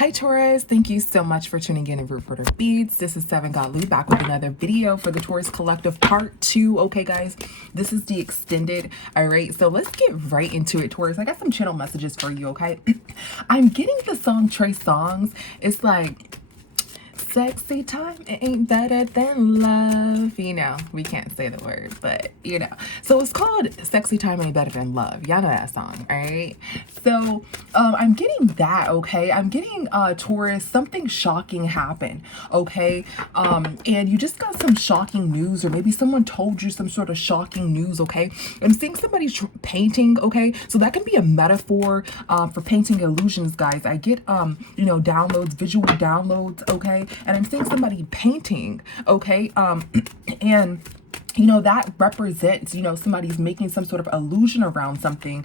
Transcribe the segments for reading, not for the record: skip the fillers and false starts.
Hi Taurus, thank you so much for tuning in to Root for the Beads. This is Seven God Lou back with another video for the Taurus Collective Part 2. Okay guys, this is the extended. Alright, so let's get right into it, Taurus. I got some channel messages for you, okay? I'm getting the song Trey Songz. It's like, sexy time, it ain't better than love. You know, we can't say the word, but you know. So it's called Sexy Time Ain't Better Than Love. Y'all know that song, right? So I'm getting that, okay? I'm getting Taurus, something shocking happened, okay? And you just got some shocking news, or maybe someone told you some sort of shocking news, okay? I'm seeing somebody painting, okay? So that can be a metaphor for painting illusions, guys. I get you know, downloads, visual downloads, okay? And I'm seeing somebody painting, okay? And you know, that represents, you know, somebody's making some sort of illusion around something,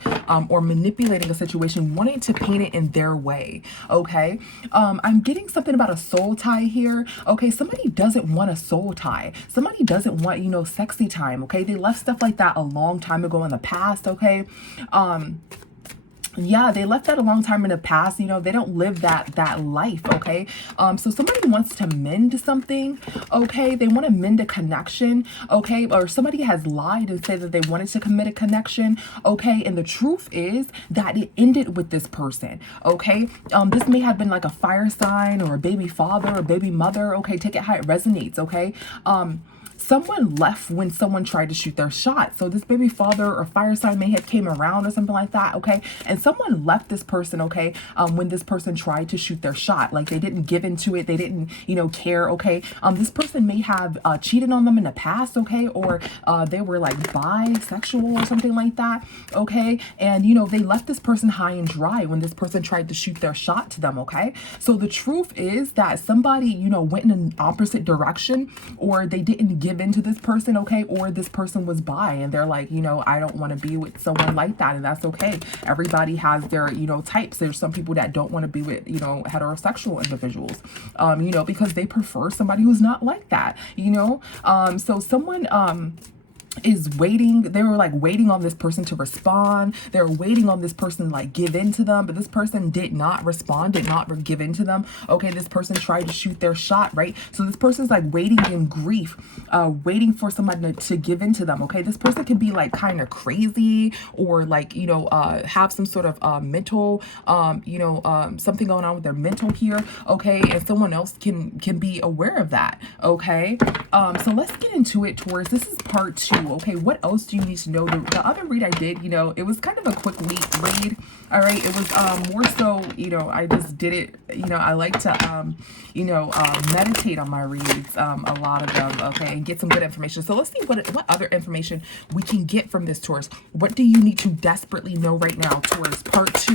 or manipulating a situation, wanting to paint it in their way, okay? I'm getting something about a soul tie here, okay? Somebody doesn't want a soul tie. Somebody doesn't want, you know, sexy time, okay? They left stuff like that a long time ago in the past, okay? Yeah, they left that a long time in the past. You know, they don't live that life, okay? So somebody wants to mend something, okay? They want to mend a connection, okay? Or somebody has lied and said that they wanted to commit a connection, okay? And the truth is that it ended with this person, okay? This may have been like a fire sign or a baby father or baby mother, okay? Take it how it resonates, okay? Someone left when someone tried to shoot their shot. So this baby father or fire sign may have came around or something like that, okay? And someone left this person, okay, when this person tried to shoot their shot. Like they didn't give into it. They didn't, you know, care, okay? This person may have cheated on them in the past, okay? Or they were like bisexual or something like that, okay? And, you know, they left this person high and dry when this person tried to shoot their shot to them, okay? So the truth is that somebody, you know, went in an opposite direction, or they didn't give into this person, okay? Or this person was bi and they're like, you know, I don't want to be with someone like that, and that's okay. Everybody has their, you know, types. There's some people that don't want to be with, you know, heterosexual individuals, you know, because they prefer somebody who's not like that, you know. So someone is waiting. They were like waiting on this person to respond. They're waiting on this person like give in to them, but this person did not respond, did not give in to them, okay? This person tried to shoot their shot, right? So this person's like waiting in grief, waiting for somebody to give in to them, okay? This person can be like kind of crazy, or like, you know, have some sort of mental, you know, something going on with their mental here, okay? And someone else can be aware of that, okay? So let's get into it, Taurus. This is part 2. Okay, what else do you need to know? The other read I did, you know, it was kind of a quick read. All right, it was more so, you know, I just did it, you know, I like to you know, meditate on my reads, a lot of them, okay, and get some good information. So let's see what other information we can get from this, Taurus. What do you need to desperately know right now, Taurus? Part 2,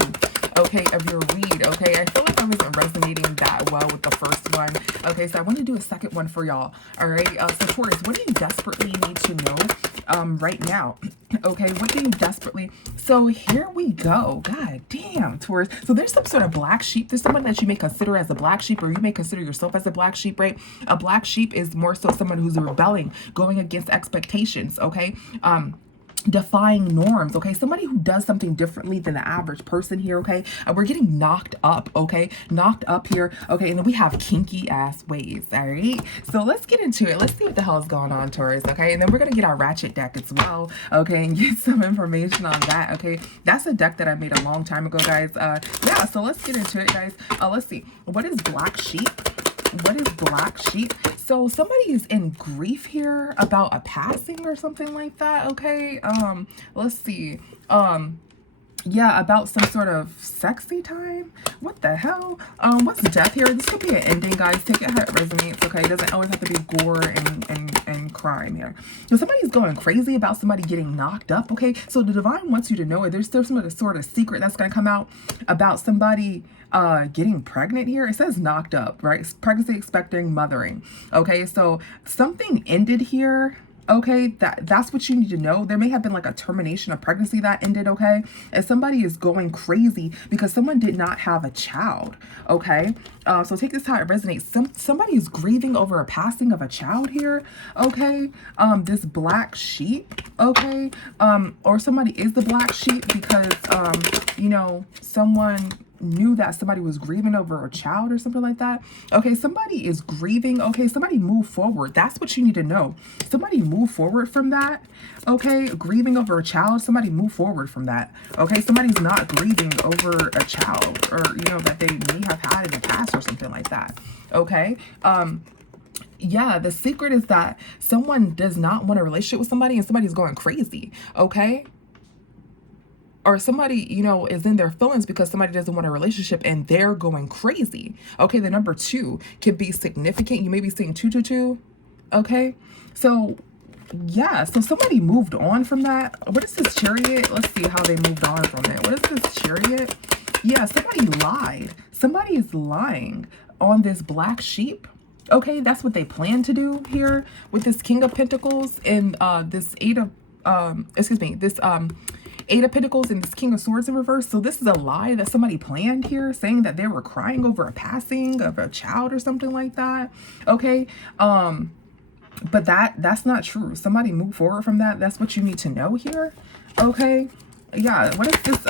okay, of your read, okay? I feel like I wasn't resonating that well with the first one, okay? So I want to do a second one for y'all, all right? So Taurus, what do you desperately need to know right now? Okay, what do you desperately... So here we go. God damn, Taurus. So there's some sort of black sheep. There's someone that you may consider as a black sheep, or you may consider yourself as a black sheep, right? A black sheep is more so someone who's rebelling, going against expectations, okay? Defying norms, okay? Somebody who does something differently than the average person here, okay? We're getting knocked up, okay? Knocked up here, okay? And then we have kinky ass ways, all right? So let's get into it. Let's see what the hell is going on, Taurus, okay? And then we're gonna get our ratchet deck as well, okay? And get some information on that, okay? That's a deck that I made a long time ago, guys. Yeah, so let's get into it, guys. Let's see. What is black sheep? What is black sheep? So somebody is in grief here about a passing or something like that, okay? Let's see. Yeah, about some sort of sexy time. What the hell? What's death here? This could be an ending, guys. Take it how it resonates, okay? It doesn't always have to be gore and crime here. So somebody's going crazy about somebody getting knocked up, okay? So the divine wants you to know it. There's some sort of secret that's going to come out about somebody getting pregnant here. It says knocked up, right? Pregnancy, expecting, mothering, okay? So something ended here, okay? That's what you need to know. There may have been like a termination of pregnancy that ended, okay? And somebody is going crazy because someone did not have a child, okay? So take this how it resonates. Somebody is grieving over a passing of a child here, okay? This black sheep, okay? Or somebody is the black sheep because, you know, someone knew that somebody was grieving over a child or something like that. Okay, somebody is grieving. Okay, somebody move forward. That's what you need to know. Somebody move forward from that. Okay, grieving over a child. Somebody move forward from that. Okay, somebody's not grieving over a child, or that they may have had in the past or something like that. Okay, yeah, the secret is that someone does not want a relationship with somebody and somebody's going crazy. Okay, or somebody, is in their feelings because somebody doesn't want a relationship and they're going crazy. Okay, the number 2 can be significant. You may be seeing 222. Okay, so yeah, so somebody moved on from that. What is this Chariot? Let's see how they moved on from it. What is this Chariot? Yeah, somebody lied. Somebody is lying on this black sheep. Okay, that's what they plan to do here with this King of Pentacles and this Eight of Pentacles and this King of Swords in reverse. So this is a lie that somebody planned here, saying that they were crying over a passing of a child or something like that. Okay, but that's not true. Somebody move forward from that. That's what you need to know here. Okay, yeah. What is this?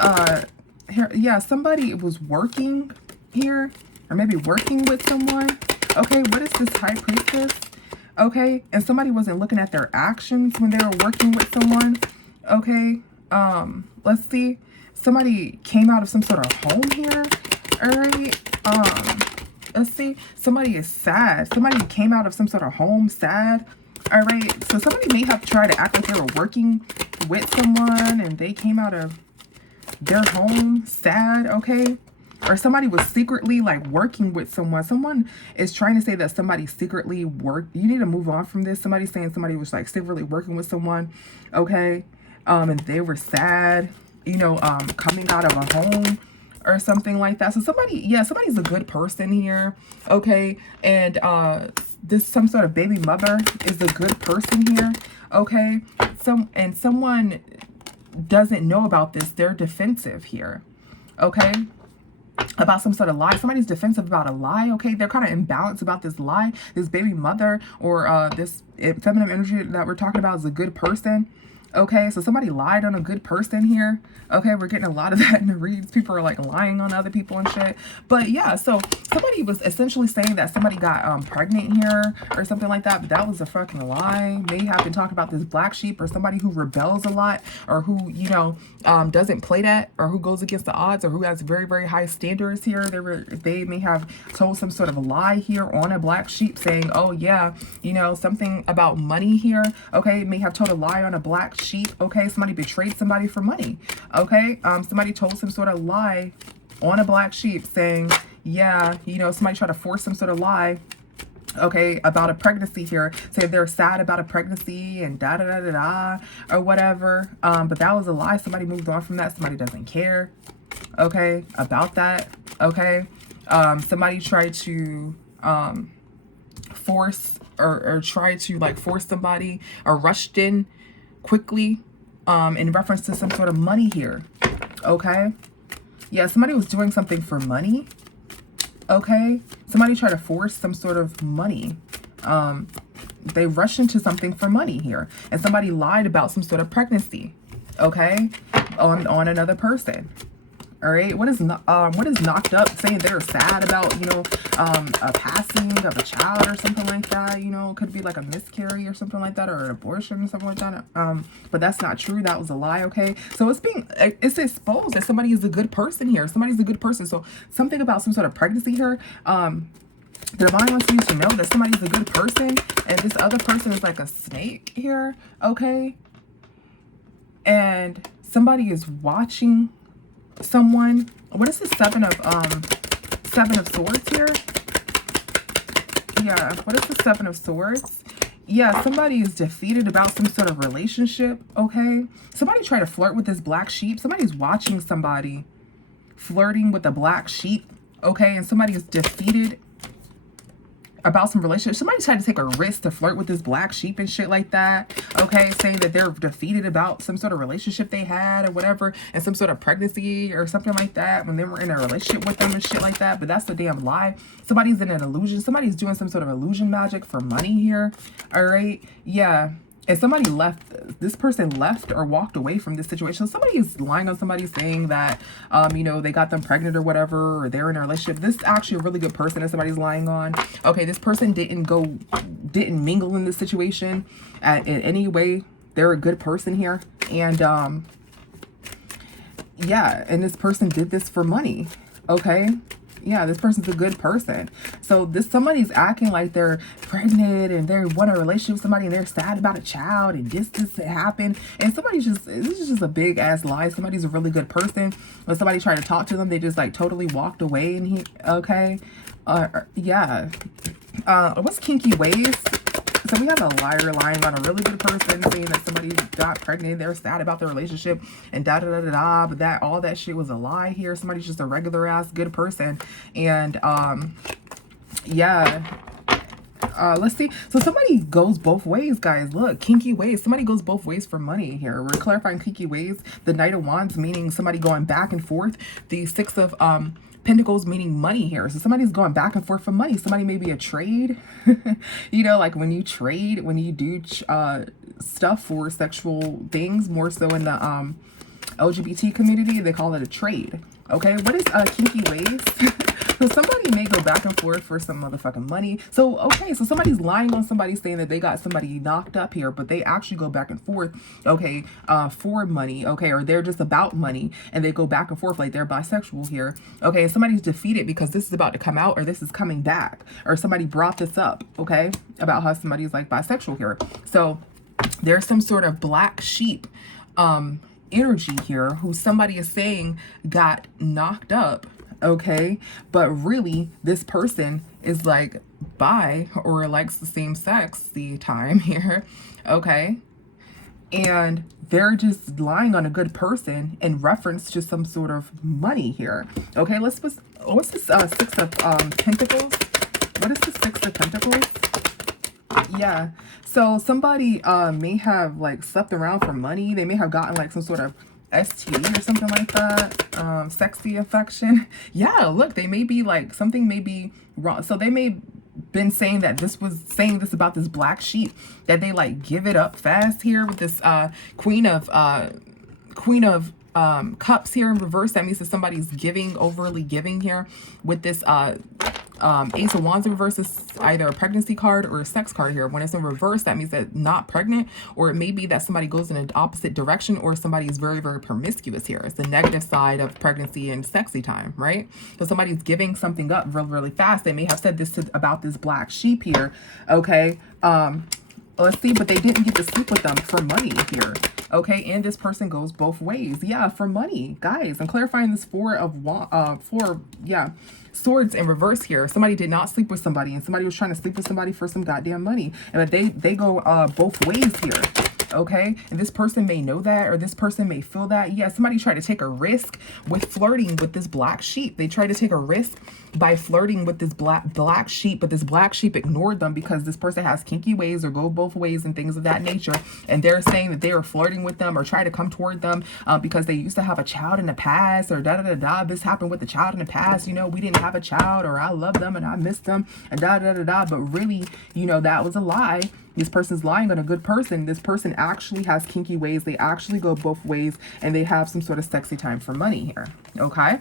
Here, yeah, somebody was working here, or maybe working with someone. Okay, what is this High Priestess? Okay, and somebody wasn't looking at their actions when they were working with someone. Okay, let's see. Somebody came out of some sort of home here. All right, let's see. Somebody is sad. Somebody came out of some sort of home sad. All right, so somebody may have tried to act like they were working with someone and they came out of their home sad. Okay, or somebody was secretly like working with someone. Someone is trying to say that somebody secretly worked. You need to move on from this. Somebody's saying somebody was like secretly working with someone. Okay, and they were sad, coming out of a home or something like that. So somebody's a good person here. Okay, and some sort of baby mother is a good person here. Okay, someone doesn't know about this. They're defensive here. Okay, about some sort of lie. Somebody's defensive about a lie. Okay, they're kind of imbalanced about this lie. This baby mother or this feminine energy that we're talking about is a good person. Okay, so somebody lied on a good person here. Okay, we're getting a lot of that in the reads. People are like lying on other people and shit. But yeah, so somebody was essentially saying that somebody got pregnant here or something like that. But that was a fucking lie. May have been talking about this black sheep or somebody who rebels a lot, or who, doesn't play that, or who goes against the odds, or who has very, very high standards here. They may have told some sort of lie here on a black sheep, saying, oh yeah, something about money here. Okay, may have told a lie on a black sheep. Okay, somebody betrayed somebody for money. Okay, somebody told some sort of lie on a black sheep, saying, yeah, somebody tried to force some sort of lie, okay, about a pregnancy here, say they're sad about a pregnancy and da da da da da or whatever. But that was a lie. Somebody moved on from that. Somebody doesn't care, okay, about that. Okay, somebody tried to force or try to like force somebody, or rushed in quickly in reference to some sort of money here. Okay, yeah, somebody was doing something for money. Okay, somebody tried to force some sort of money. They rushed into something for money here, and somebody lied about some sort of pregnancy. Okay, on another person. All right, what is knocked up, saying they're sad about, a passing of a child or something like that. Could be like a miscarriage or something like that, or an abortion or something like that. But that's not true. That was a lie. Okay, so it's exposed that somebody is a good person here. Somebody's a good person. So something about some sort of pregnancy here. Their mind wants you to know that somebody's a good person, and this other person is like a snake here. Okay, and somebody is watching someone. What is the seven of swords here? Yeah, what is the Seven of Swords? Yeah, somebody is defeated about some sort of relationship. Okay, somebody tried to flirt with this black sheep. Somebody's watching somebody flirting with a black sheep. Okay, and somebody is defeated about some relationship. Somebody tried to take a risk to flirt with this black sheep and shit like that. Okay, saying that they're defeated about some sort of relationship they had or whatever, and some sort of pregnancy or something like that when they were in a relationship with them and shit like that. But that's a damn lie. Somebody's in an illusion. Somebody's doing some sort of illusion magic for money here. All right, yeah. And somebody left, this person left or walked away from this situation. Somebody is lying on somebody saying that, you know, they got them pregnant or whatever, or they're in a relationship. This is actually a really good person that somebody's lying on. Okay, this person didn't mingle in this situation in any way. They're a good person here. And, yeah, and this person did this for money. Okay. Yeah, this person's a good person. So somebody's acting like they're pregnant and they want a relationship with somebody and they're sad about a child and this happened. And this is just a big ass lie. Somebody's a really good person. When somebody tried to talk to them, they just like totally walked away. And okay. Yeah. What's kinky ways? So we have a liar lying on a really good person, saying that somebody got pregnant, they're sad about their relationship, and da-da-da-da-da, but all that shit was a lie here. Somebody's just a regular ass good person. And yeah. Let's see. So somebody goes both ways, guys. Look, kinky ways. Somebody goes both ways for money here. We're clarifying kinky ways. The Knight of Wands, meaning somebody going back and forth. The Six of Pentacles, meaning money here. So somebody's going back and forth for money. Somebody may be a trade. You know, like when you trade, when you do stuff for sexual things, more so in the LGBT community, they call it a trade. Okay, what is kinky ways? So somebody may go back and forth for some motherfucking money. So, okay, so somebody's lying on somebody saying that they got somebody knocked up here, but they actually go back and forth, okay, for money, okay, or they're just about money, and they go back and forth like they're bisexual here. Okay, and somebody's defeated because this is about to come out, or this is coming back, or somebody brought this up, okay, about how somebody's like bisexual here. So there's some sort of black sheep energy here who somebody is saying got knocked up, okay, but really this person is like bi or likes the same sex the time here, okay, and they're just lying on a good person in reference to some sort of money here. Okay, what's this Six of Pentacles? What is the Six of Pentacles? Yeah, so somebody may have like slept around for money. They may have gotten like some sort of STD or something like that, sexy affection. Yeah, look, they may be like, something may be wrong. So they may been saying that this was saying this about this black sheep, that they like give it up fast here with this Queen of Cups here in reverse. That means that somebody's overly giving here. With this Ace of Wands in reverse is either a pregnancy card or a sex card here. When it's in reverse, that means that not pregnant, or it may be that somebody goes in an opposite direction, or somebody is very, very promiscuous here. It's the negative side of pregnancy and sexy time, right? So somebody's giving something up really, really fast. They may have said this about this black sheep here, okay? Let's see, but they didn't get to sleep with them for money here. Okay, and this person goes both ways. Yeah, for money, guys. I'm clarifying this Swords in reverse here. Somebody did not sleep with somebody, and somebody was trying to sleep with somebody for some goddamn money. And they go both ways here. Okay, and this person may know that, or this person may feel that. Yeah, somebody tried to take a risk with flirting with this black sheep. They tried to take a risk by flirting with this black sheep, but this black sheep ignored them because this person has kinky ways or go both ways and things of that nature. And they're saying that they were flirting with them or try to come toward them because they used to have a child in the past, or da-da-da-da, this happened with the child in the past, you know, we didn't have a child, or I love them and I miss them, and da-da-da-da. But really, you know, that was a lie. This person's lying on a good person. This person actually has kinky ways. They actually go both ways, and they have some sort of sexy time for money here. Okay.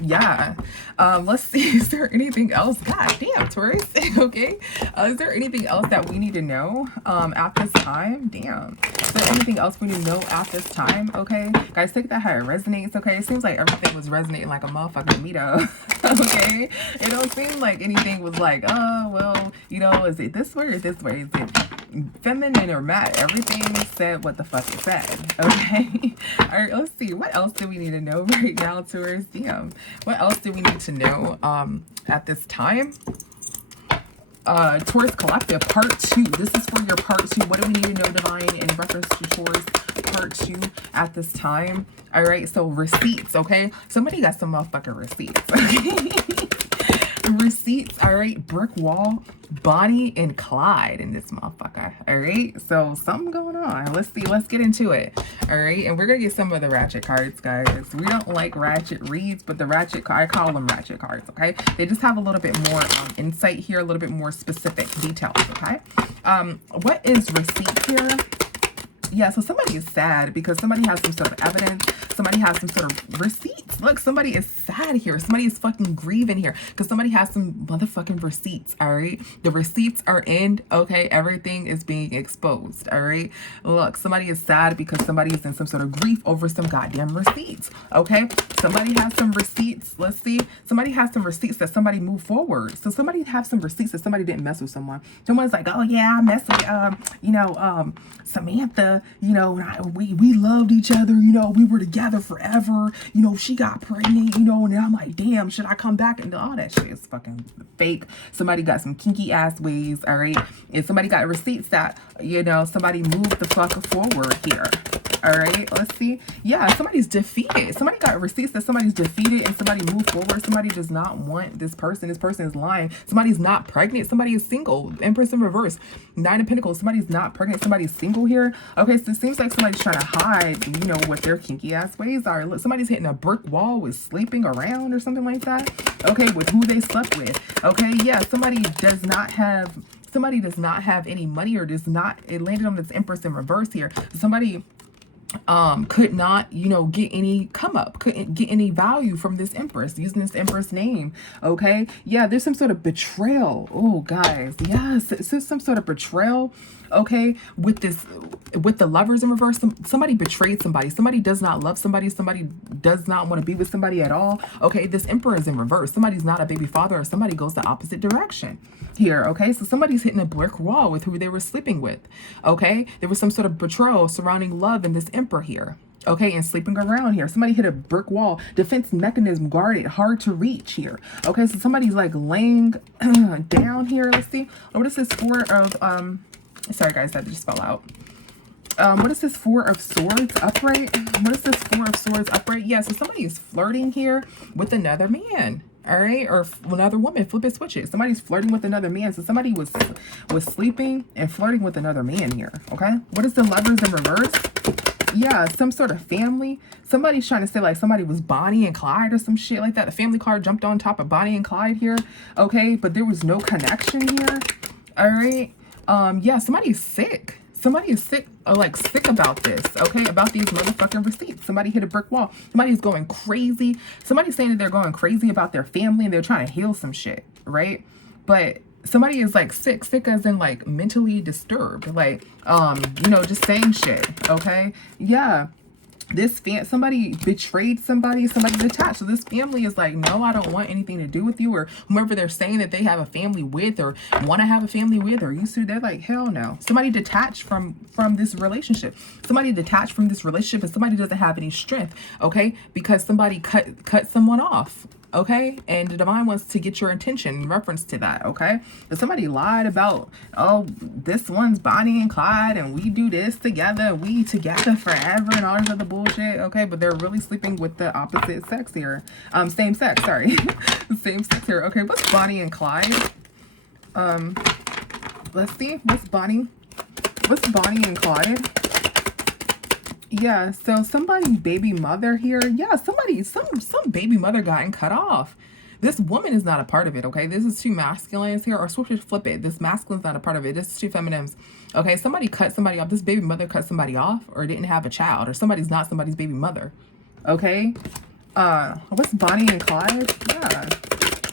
Yeah. Let's see. Is there anything else? God damn, Taurus. Okay. Is there anything else that we need to know at this time? Damn. Is there anything else we need to know at this time? Okay. Guys, take that how it resonates. Okay. It seems like everything was resonating like a motherfucking to me though. Okay. It don't seem like anything was like, oh, well, you know, is it this way or this way? Is it feminine or matte? Everything said what the fuck it said. Okay. All right. Let's see. What else do we need to know right now, Taurus? Damn. What else do we need to know at this time? Taurus Collective part 2. This is for your part 2. What do we need to know, Divine, in reference to Taurus part 2 at this time? All right, so receipts, okay? Somebody got some motherfucking receipts, okay? receipts, all right? Brick wall, Bonnie and Clyde in this motherfucker, all right? So something going on. Let's see. Let's get into it, all right? And we're going to get some of the ratchet cards, guys. We don't like ratchet reads, but the ratchet, I call them ratchet cards, okay? They just have a little bit more insight here, a little bit more specific details, okay? What is receipt here? Yeah, so somebody is sad because somebody has some sort of evidence. Somebody has some sort of receipts. Look, somebody is sad here. Somebody is fucking grieving here because somebody has some motherfucking receipts, all right? The receipts are in, okay? Everything is being exposed, all right? Look, somebody is sad because somebody is in some sort of grief over some goddamn receipts, okay? Somebody has some receipts. Let's see. Somebody has some receipts that somebody moved forward. So somebody have some receipts that somebody didn't mess with someone. Someone's like, oh yeah, I messed with, Samantha, we loved each other, we were together forever, she got pregnant, and I'm like, damn, should I come back? And all that shit is fucking fake. Somebody got some kinky ass ways, all right? And somebody got receipts that, somebody moved the fuck forward here. All right, let's see. Yeah, somebody's defeated. Somebody got receipts that somebody's defeated and somebody moved forward. Somebody does not want this person. This person is lying. Somebody's not pregnant. Somebody is single. Empress in reverse. Nine of Pentacles. Somebody's not pregnant. Somebody's single here. Okay, so it seems like somebody's trying to hide, what their kinky ass ways are. Look, somebody's hitting a brick wall with sleeping around or something like that. Okay, with who they slept with. Okay, yeah, somebody does not have any money or it landed on this Empress in reverse here. Somebody could not, get any come up, couldn't get any value from this Empress, using this Empress name, okay? Yeah, there's some sort of betrayal. Oh, guys, yes, it's some sort of betrayal, okay? With the Lovers in reverse, somebody betrayed somebody. Somebody does not love somebody. Somebody does not want to be with somebody at all, okay? This Emperor is in reverse. Somebody's not a baby father or somebody goes the opposite direction here, okay? So somebody's hitting a brick wall with who they were sleeping with, okay? There was some sort of betrayal surrounding love in this Emperor here, okay? And sleeping around here. Somebody hit a brick wall, defense mechanism guarded, hard to reach here, okay? So somebody's like laying down here. Let's see. What is this Four of, sorry guys, that just fell out. What is this Four of Swords upright? What is this Four of Swords upright? Yeah, so somebody is flirting here with another man. All right, or another woman, flip it, switch it. Somebody's flirting with another man. So somebody was sleeping and flirting with another man here, okay? What is the Lovers in reverse? Yeah, some sort of family. Somebody's trying to say like somebody was Bonnie and Clyde or some shit like that. The family card jumped on top of Bonnie and Clyde here, okay? But there was no connection here, all right? Yeah, somebody's sick. Somebody is sick, sick about this, okay? About these motherfucking receipts. Somebody hit a brick wall. Somebody's going crazy. Somebody's saying that they're going crazy about their family and they're trying to heal some shit, right? But somebody is like sick as in like mentally disturbed, just saying shit, okay? Yeah. Somebody betrayed somebody detached. So this family is like, no, I don't want anything to do with you, or whomever they're saying that they have a family with or want to have a family with or used to, they're like, hell no. Somebody detached from this relationship. Somebody detached from this relationship and somebody doesn't have any strength, okay? Because somebody cut someone off. Okay, and the divine wants to get your attention in reference to that, okay? If somebody lied about, oh, this one's Bonnie and Clyde and we do this together, we together forever and all this other bullshit, okay? But they're really sleeping with the opposite sex here. Same sex, sorry. Same sex here. Okay, what's Bonnie and Clyde? Let's see, what's Bonnie and Clyde? Yeah, so somebody's baby mother here. Yeah, some baby mother gotten cut off. This woman is not a part of it, okay? This is two masculines here, or flip it. This masculine's not a part of it. This is two feminines. Okay, somebody cut somebody off. This baby mother cut somebody off or didn't have a child, or somebody's not somebody's baby mother. Okay? What's Bonnie and Clyde? Yeah.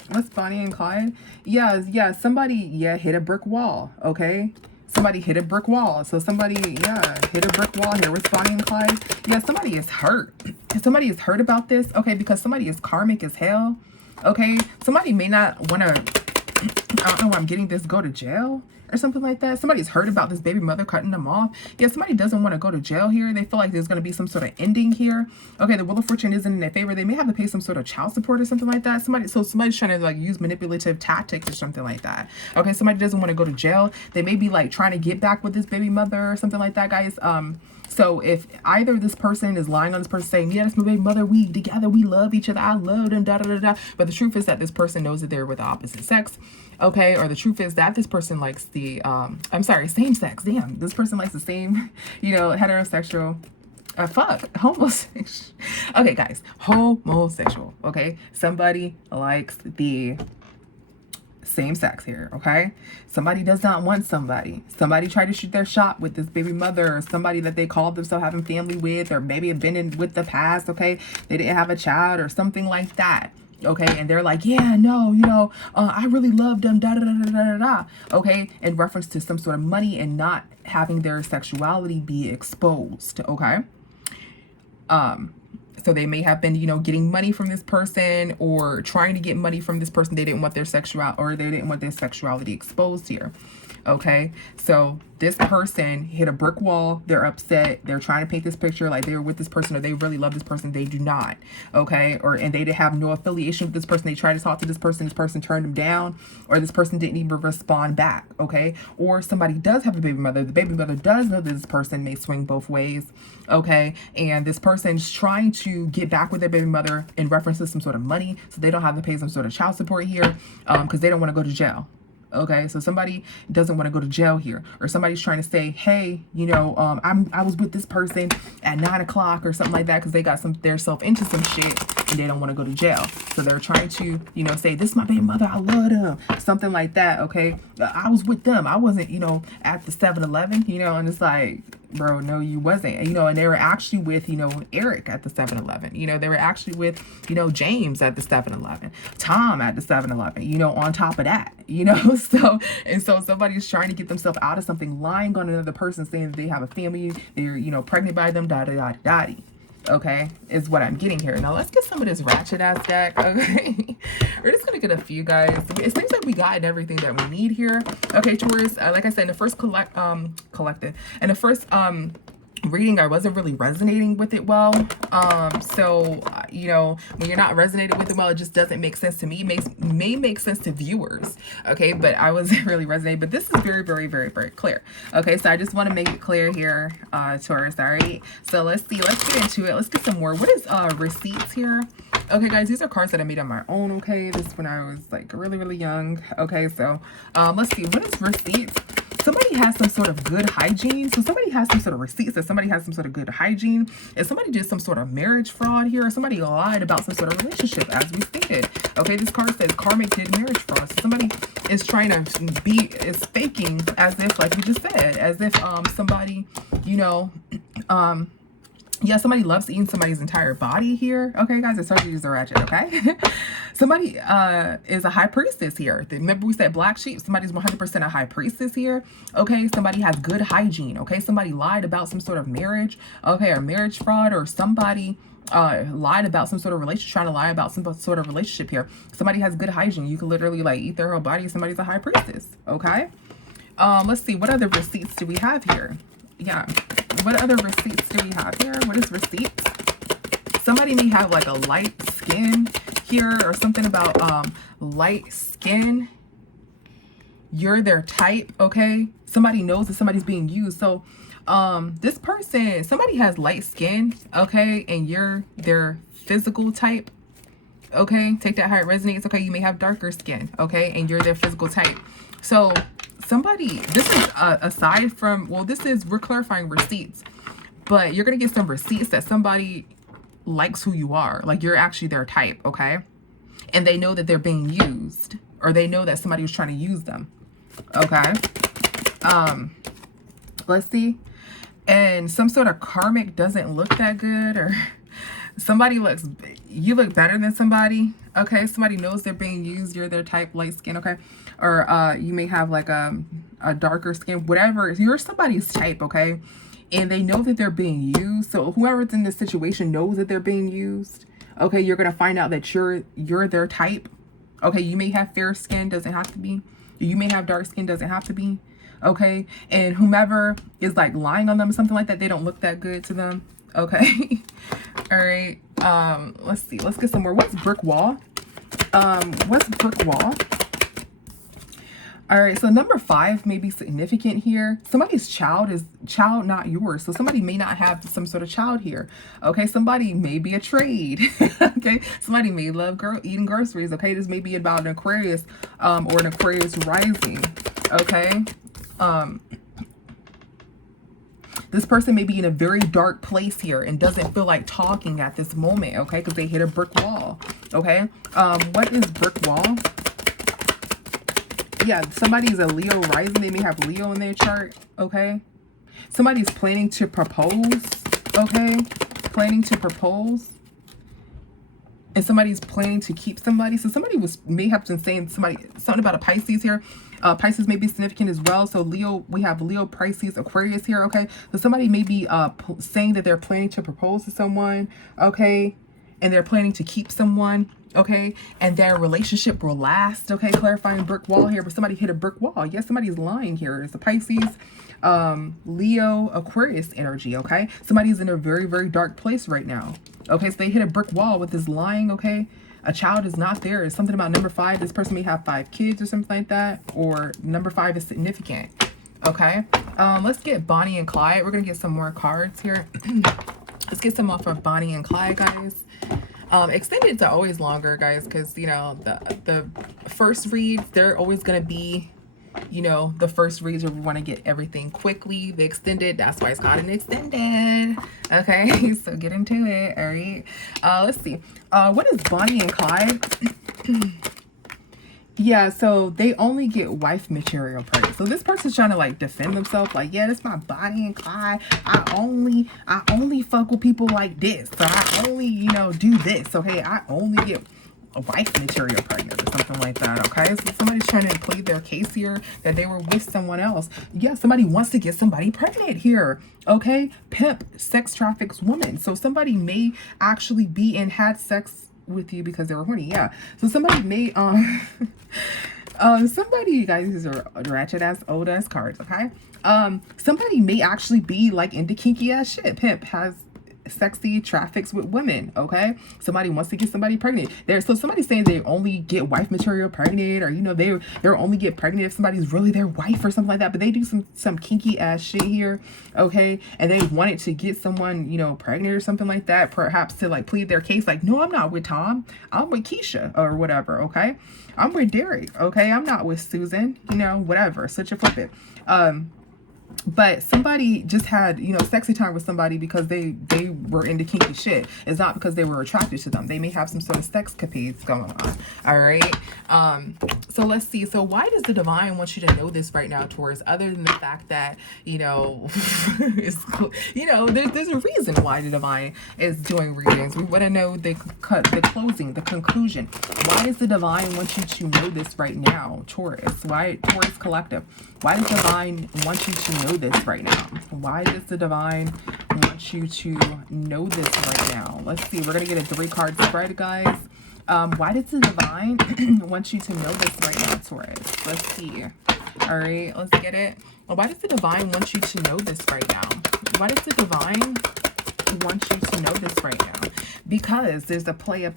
What's Bonnie and Clyde? Yeah, somebody, hit a brick wall, okay? Somebody hit a brick wall. So somebody, hit a brick wall here. What's Bonnie and Clyde? Yeah, somebody is hurt. Somebody is hurt about this, okay, because somebody is karmic as hell, okay? Somebody may not want to, I don't know why I'm getting this, go to jail or something like that. Somebody's hurt about this baby mother cutting them off. Yeah, somebody doesn't want to go to jail here. They feel like there's going to be some sort of ending here. Okay, the Wheel of Fortune isn't in their favor. They may have to pay some sort of child support or something like that. Somebody's trying to use manipulative tactics or something like that. Okay, somebody doesn't want to go to jail. They may be trying to get back with this baby mother or something like that, guys. So if either this person is lying on this person saying, yeah, that's my baby mother, we together, we love each other, I love them, da da da da. But the truth is that this person knows that they're with the opposite sex, okay? Or the truth is that this person likes the, same sex. Damn, this person likes the same, heterosexual. Homosexual. Okay, guys, homosexual. Okay, somebody likes the same sex here, okay? Somebody does not want somebody. Somebody tried to shoot their shot with this baby mother, or somebody that they called themselves having family with, or maybe have been in with the past, okay? They didn't have a child or something like that. Okay, and they're like, yeah, no, I really loved them, da da da da da da. Okay, in reference to some sort of money and not having their sexuality be exposed. Okay. So they may have been, getting money from this person or trying to get money from this person. They didn't want their sexuality exposed here. Okay, so this person hit a brick wall. They're upset. They're trying to paint this picture like they were with this person or they really love this person. They do not. Okay, and they didn't have no affiliation with this person. They tried to talk to this person. This person turned them down, or this person didn't even respond back. Okay, or somebody does have a baby mother. The baby mother does know that this person may swing both ways. Okay, and this person's trying to get back with their baby mother in reference to some sort of money, so they don't have to pay some sort of child support here, because they don't want to go to jail. Okay, so somebody doesn't want to go to jail here, or somebody's trying to say, hey, I was with this person at 9 o'clock or something like that, because they got their self into some shit and they don't want to go to jail. So they're trying to, say, this is my baby mother, I love them, something like that. Okay, I was with them, I wasn't, at the 7-Eleven, and it's like, bro, no, you wasn't. And they were actually with, Eric at the 7-Eleven. They were actually with, James at the 7-Eleven, Tom at the 7-Eleven, on top of that, so somebody's trying to get themselves out of something, lying on another person, saying that they have a family, they're, pregnant by them, da-da-da-da-da. Okay, is what I'm getting here. Now let's get some of this ratchet ass deck. Okay, we're just gonna get a few, guys. It seems like we got everything that we need here. Okay, Taurus, like I said, in the first reading, I wasn't really resonating with it well. When you're not resonating with it well, it just doesn't make sense to me. It may make sense to viewers, okay, but I wasn't really resonating. But this is very, very, very, very clear. Okay, so I just want to make it clear here, Taurus. All right, so let's get into it. Let's get some more. What is receipts here? Okay, guys, these are cards that I made on my own. Okay, this is when I was like really, really young. Okay, so let's see, what is receipts? Somebody has some sort of good hygiene. So somebody has some sort of receipts that somebody has some sort of good hygiene. If somebody did some sort of marriage fraud here, or somebody lied about some sort of relationship, as we stated. Okay, this card says karmic did marriage fraud. So somebody is trying to is faking, as if, like we just said, as if somebody, yeah, somebody loves eating somebody's entire body here. Okay, guys, it's hard to use the ratchet, okay? Somebody is a high priestess here. Remember we said black sheep? Somebody's 100% a high priestess here. Okay, somebody has good hygiene. Okay, somebody lied about some sort of marriage. Okay, or marriage fraud, or somebody lied about some sort of relationship, trying to lie about some sort of relationship here. Somebody has good hygiene. You can literally like eat their whole body. Somebody's a high priestess, okay? Let's see, what other receipts do we have here? Yeah, what other receipts do we have here? What is receipts? Somebody may have like a light skin here, or something about light skin. You're their type, okay? Somebody knows that somebody's being used. So this person, somebody has light skin, okay, and you're their physical type, okay? Take that how it resonates. Okay, you may have darker skin, okay, and you're their physical type. So somebody, this is aside from, well, we're clarifying receipts, but you're gonna get some receipts that somebody likes who you are, like you're actually their type, okay, and they know that they're being used, or they know that somebody was trying to use them, okay. Let's see, and some sort of karmic doesn't look that good, or you look better than somebody, okay? Somebody knows they're being used, you're their type, light skin, okay? Or you may have like a darker skin, whatever. You're somebody's type, okay? And they know that they're being used. So whoever's in this situation knows that they're being used, okay? You're gonna find out that you're their type, okay? You may have fair skin, doesn't have to be. You may have dark skin, doesn't have to be, okay? And whomever is like lying on them, something like that, they don't look that good to them, okay? All right, let's see, let's get some more. What's brick wall? What's brick wall? All right, so number 5 may be significant here. Somebody's child, not yours. So somebody may not have some sort of child here. Okay, somebody may be a trade. Okay, somebody may love eating groceries. Okay, this may be about an Aquarius or an Aquarius rising. Okay, this person may be in a very dark place here and doesn't feel like talking at this moment. Okay, because they hit a brick wall. Okay, what is brick wall? Yeah, somebody's a Leo rising. They may have Leo in their chart, okay? Somebody's planning to propose, okay? Planning to propose. And somebody's planning to keep somebody. So somebody may have been saying something about a Pisces here. Pisces may be significant as well. So Leo, we have Leo, Pisces, Aquarius here, okay? So somebody may be saying that they're planning to propose to someone, okay? And they're planning to keep someone, okay? And their relationship will last, okay? Clarifying brick wall here, but somebody hit a brick wall. Yes, somebody's lying here. It's a Pisces, Leo, Aquarius energy, okay? Somebody's in a very, very dark place right now, okay? So they hit a brick wall with this lying, okay? A child is not there. It's something about number 5. This person may have 5 kids or something like that, or number 5 is significant, okay? Let's get Bonnie and Clyde. We're going to get some more cards here. Let's get some off of Bonnie and Clyde, guys. Extendeds are always longer, guys, because, you know, the first reads, they're always going to be, you know, the first reads where we want to get everything quickly. The extended, that's why it's called an extended. Okay, so get into it. All right. Let's see. What is Bonnie and Clyde? Yeah, so they only get wife material praise. So this person's trying to like defend themselves, like, yeah, that's my Bonnie and Clyde. I only fuck with people like this. So I only, you know, do this. Okay, I only get a wife material pregnant or something like that. Okay, so somebody's trying to plead their case here that they were with someone else. Yeah, somebody wants to get somebody pregnant here. Okay, pimp, sex traffics woman. So somebody may actually be and had sex with you because they were horny. Yeah, so somebody may somebody, you guys, these are ratchet ass old ass cards. Okay, somebody may actually be like into kinky ass shit. Pimp has sexy traffics with women. Okay, somebody wants to get somebody pregnant there. So somebody's saying they only get wife material pregnant, or, you know, they're only get pregnant if somebody's really their wife or something like that. But they do some kinky ass shit here. Okay, and they wanted to get someone, you know, pregnant or something like that, perhaps to like plead their case, like, no, I'm not with Tom, I'm with Keisha or whatever. Okay, I'm with Derek. Okay, I'm not with Susan, you know, whatever, such a flip it. But somebody just had, you know, sexy time with somebody because they were into kinky shit. It's not because they were attracted to them. They may have some sort of sex capades going on. All right. So let's see. So why does the divine want you to know this right now, Taurus? Other than the fact that, you know, it's, you know, there's a reason why the divine is doing readings. We want to know the closing, the conclusion. Why does the divine want you to know this right now, Taurus? Why, Taurus collective? Why does the divine want you to know this right now? Why does the divine want you to know this right now? Let's see. We're going to get a 3-card spread, guys. Why does the divine want you to know this right now, Taurus? Let's see. All right, let's get it. Why does the divine want you to know this right now? Why does the divine want you to know this right now? Because there's a playa,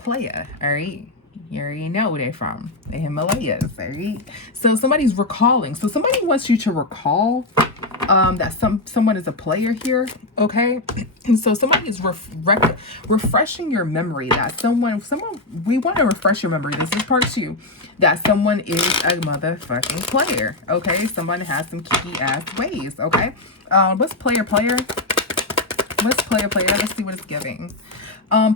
all right? You already know where they're from, the Himalayas, right? So somebody's recalling. So somebody wants you to recall that someone is a player here, okay? So somebody is refreshing your memory that someone, we want to refresh your memory. This is part 2, that someone is a motherfucking player, okay? Someone has some kinky ass ways, okay? What's player? What's player? Let's see what it's giving.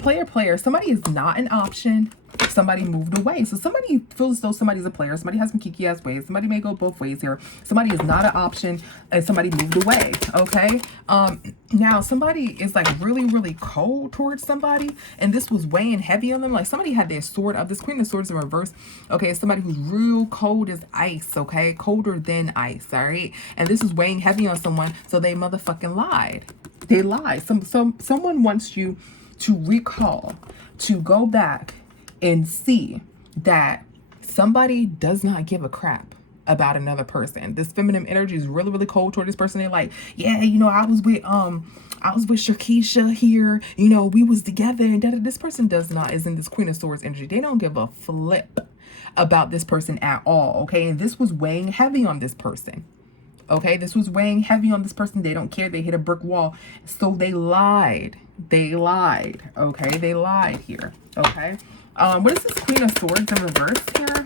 Player. Somebody is not an option. Somebody moved away. So somebody feels as though somebody's a player. Somebody has some kinky ass ways. Somebody may go both ways here. Somebody is not an option, and somebody moved away. Okay. Now somebody is like really, really cold towards somebody, and this was weighing heavy on them. Like somebody had their sword up. This Queen of Swords in reverse. Okay, somebody who's real cold as ice. Okay, colder than ice. All right, and this is weighing heavy on someone, so they motherfucking lied. They lied. Someone wants you to recall, to go back and see that somebody does not give a crap about another person. This feminine energy is really, really cold toward this person. They're like, yeah, you know, I was with Shakisha here, you know, we was together, and this person is in this Queen of Swords energy. They don't give a flip about this person at all, okay? And this was weighing heavy on this person. Okay, this was weighing heavy on this person. They don't care. They hit a brick wall. So they lied. They lied. Okay, they lied here. Okay. What is this Queen of Swords in reverse here?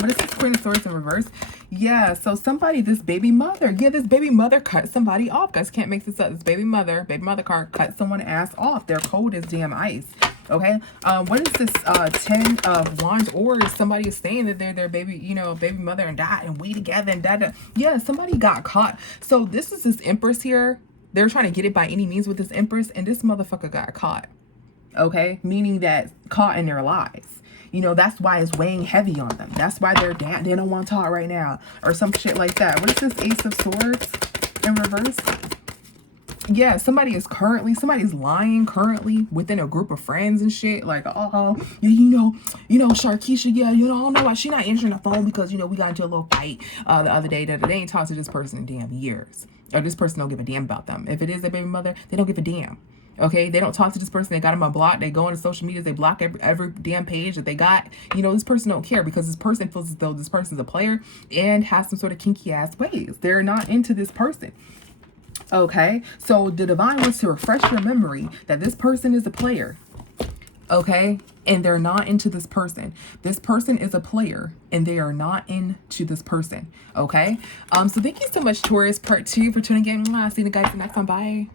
What is this Queen of Swords in reverse? Yeah, so somebody, this baby mother. Yeah, this baby mother cut somebody off. Guys, can't make this up. This baby mother card cut someone ass off. Their code is damn ice. Okay. What is this 10 of Wands? Or somebody is saying that they're their baby, you know, baby mother and died and we together and da. Yeah, somebody got caught. So this is this Empress here. They're trying to get it by any means with this Empress, and this motherfucker got caught. Okay, meaning that caught in their lies. You know, that's why it's weighing heavy on them. That's why they're down. They don't want to talk right now or some shit like that. What is this Ace of Swords in reverse? Yeah, somebody's lying currently within a group of friends and shit. Like, oh, yeah, you know, Sharkeisha, yeah, you know, I don't know why she not answering the phone because, you know, we got into a little fight the other day that they ain't talked to this person in damn years. Or this person don't give a damn about them. If it is their baby mother, they don't give a damn. Okay, they don't talk to this person. They got them on block. They go into social media. They block every damn page that they got. You know, this person don't care because this person feels as though this person's a player and has some sort of kinky ass ways. They're not into this person. Okay, so the divine wants to refresh your memory that this person is a player. Okay, and they're not into this person. This person is a player and they are not into this person. Okay, so thank you so much, Taurus part 2, for tuning in. See you guys next time. Bye.